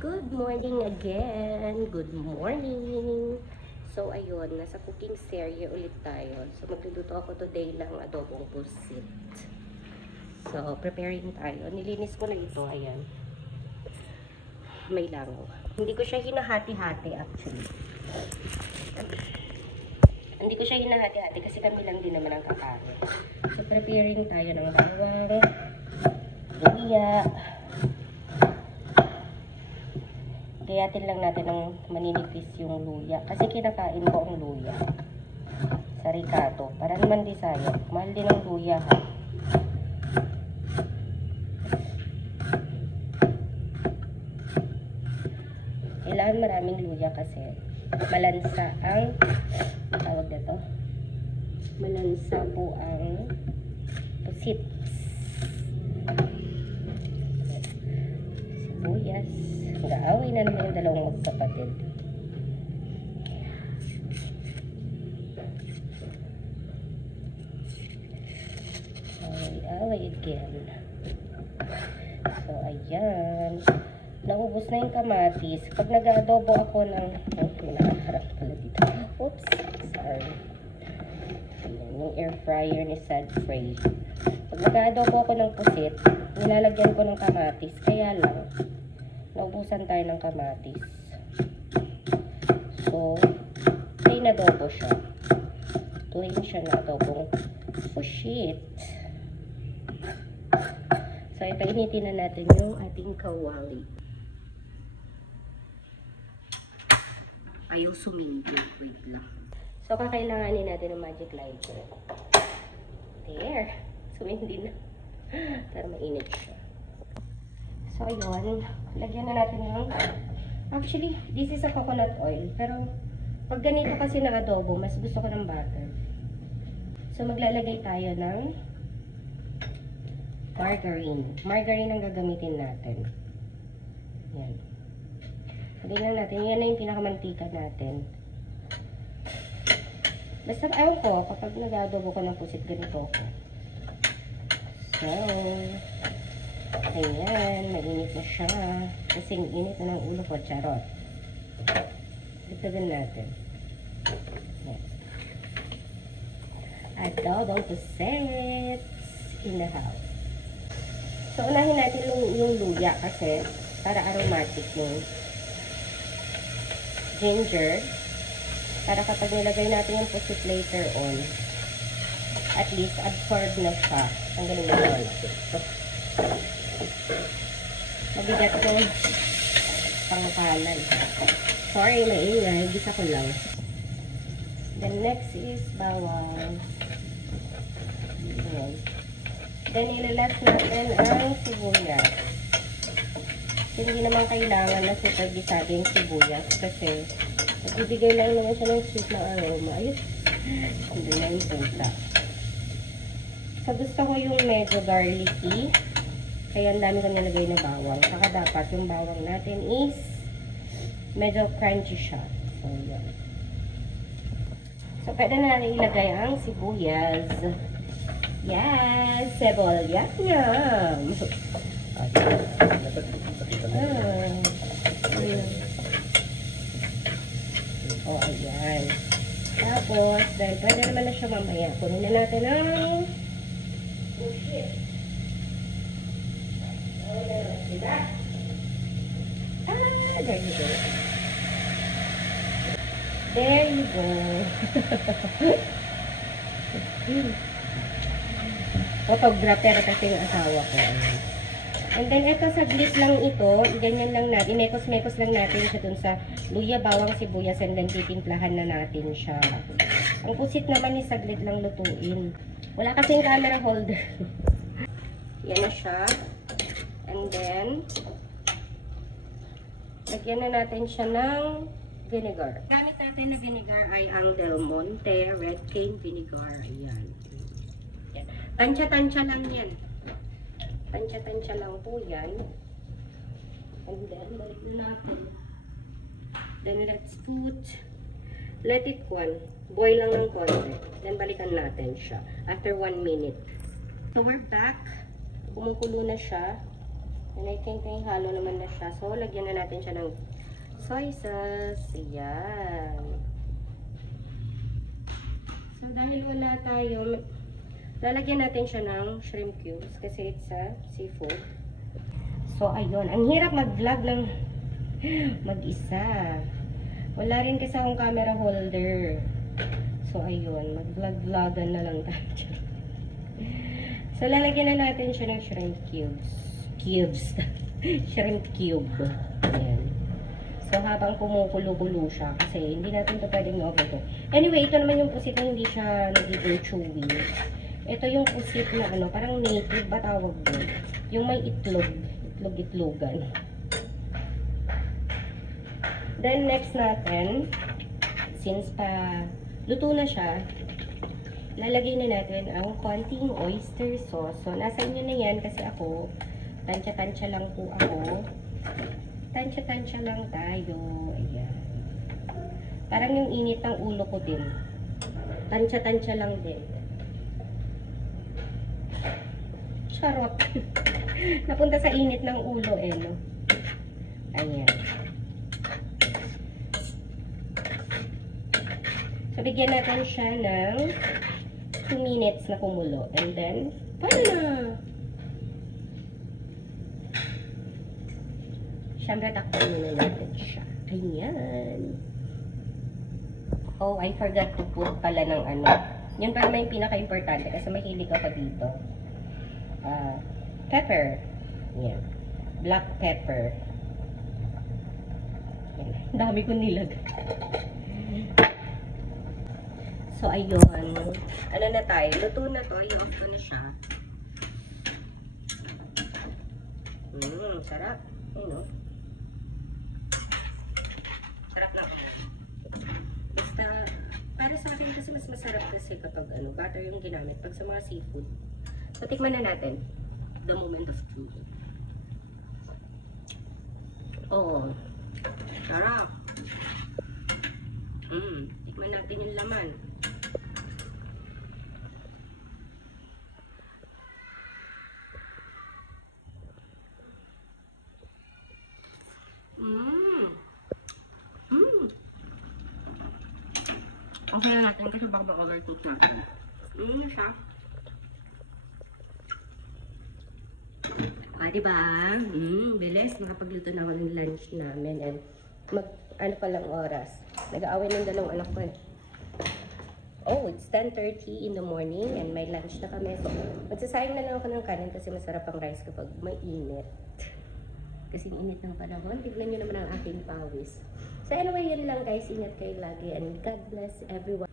Good morning again. Good morning. So, ayun, nasa cooking serye ulit tayo. So, magluluto ako today ng adobong pusit. So, preparing tayo. Nilinis ko na ito, ayan. May langaw. Hindi ko siya hinahati-hati actually. Hindi ko siya hinahati-hati kasi kami lang din naman ang kakain. So, preparing tayo ng bawang, luya. Gayatin lang natin ng maninipis yung luya. Kasi kinakain ko ang luya. Sa Ricardo. Para naman di sayang. Mahal din ang luya ha. Kailangan maraming luya kasi malansa ang tawag na to. Malansa po ang pusit. Sibuyas. Nag-aaway na naman yung dalawang magkapatid. Away again. So, ayan. Naubos na yung kamatis. Pag nag-adobo ako ng... nakaharap pala dito. Oops. Sorry. Ayan, yung air fryer ni Sad Frey. Pag nag-adobo ako ng pusit, nilalagyan ko ng kamatis. Kaya lang, naubusan tayo ng kamatis. So, ay nadobo siya. Tuwing siya na adobong pusit. So, ipainitin na natin yung ating kawali. Ayaw sumindi. Wait lang. So, kakailanganin natin ng magic lighter. There. Sumindi na. Para mainit siya. So, ayun. Lagyan na natin ng... Actually, this is a coconut oil. Pero, pag ganito kasi na adobo, mas gusto ko ng butter. So, maglalagay tayo ng margarine. Margarine ang gagamitin natin. Yan. Lagyan natin. Yan na yung pinakamantika natin. Basta, ayaw ko, kapag nag-adobo ko ng pusit, ganito ko. So, ayan, mainit na siya. Kasi init na ng ulo ko, charot. Dagdagan natin. Next. Adobong pusit in the house. So, unahin natin yung luya kasi para aromatic yung ginger. Para kapag nilagay natin yung pusit later on, at least absorb na siya. Tanggalin na yun. Mabigat yung pangkalan. Sorry, maingay. Gisa ko lang. Then next is bawang. Ayan. Then ilalas natin ang sibuyas. Hindi naman kailangan na super gisaging sibuyas kasi nagbibigay lang naman siya ng sweet na aroma. Ayun. Hindi na yung pusa. So, gusto ko yung medyo garlicky. Kaya ang dami ko nilagay na bawang. Saka dapat yung bawang natin is medyo crunchy siya. So, yan. So, pwede na natin ilagay ang sibuyas. Yes! Sebol. Yum! Yum! Oh, ayan. Tapos, dahil pwede naman na siya mamaya. Kunin na natin ang pusit. Diba? There you go. There you go. Photographer kasi yung asawa ko. And then, ito, saglit lang ito. Ganyan lang natin. Mekos-mekos lang natin siya dun sa luya, bawang, sibuyas, and then titimplahan na natin siya. Ang pusit naman is saglit lang lutuin. Wala kasing camera holder. Yan na siya. And then, lagyan na natin siya ng vinegar. Gamit natin na vinegar ay ang Del Monte Red Cane Vinegar. Ayan. Tansya-tansya lang yan. Tansya-tansya lang po yan. And then, balik na natin. Then, let's let it boil lang ng konti. Then, balikan natin siya. After 1 minute. So, we're back. Kumukulo na siya. And I think may halo naman na siya. So, lagyan na natin siya ng soy sauce. Ayan. So, dahil wala tayo, lalagyan natin siya ng shrimp cubes kasi it's a seafood. So, ayun. Ang hirap mag-vlog ng mag-isa. Wala rin kasi akong camera holder. So, ayun. Mag-vlog-vlogan na lang tayo. So, lalagyan na natin siya ng shrimp cubes. Shrimp cube. Ayan. So, habang kumukulo-kulo siya, kasi hindi natin ito pwedeng i-overcook. Anyway, ito naman yung pusit na hindi siya nagiging chewy. Ito yung pusit na ano, parang native ba tawag doon? Yung may itlog. Itlog-itlogan. Then, next natin, since pa luto na siya, lalagay na natin ang konting oyster sauce. So, nasa inyo na yan kasi ako, tansya-tansya lang po ako. Tansya-tansya lang tayo. Ayan. Parang yung init ng ulo ko din. Tansya-tansya lang din. Charot. Napunta sa init ng ulo eh, no? Ayan. So, bigyan natin siya ng 2 minutes na kumulo. And then, paano na? Siyempre, takpan muna natin siya. Ayan. Oh, I forgot to put pala ng ano. Yan pala may pinaka-importante kasi mahilig ako dito. Pepper. Yan. Black pepper. Yan. Dami ko nilagay. So, ayun. Ano na tayo? Luto na to. I-off ko na siya. Sarap. Ayun, no? Sarap lang. Basta, para sa akin kasi mas masarap kasi kapag ano, butter yung ginamit. Pag sa mga seafood. So, tikman na natin. The moment of truth. Oh. Sarap. Tikman natin yung laman. Okay na natin kasi baka ma-overcook natin. Na siya. Diba? Bilis. Nakapagluto na ako ng lunch namin. And ano palang oras. Nag-aaway ng dalawang anak ko eh. Oh, it's 10:30 in the morning and may lunch na kami. So, magsasayang na lang ako ng kanin kasi masarap ang rice kapag may init. Kasi init ng panahon. Tignan nyo naman ang aking pawis. So anyway, yun lang guys. Ingat kayo lagi and God bless everyone.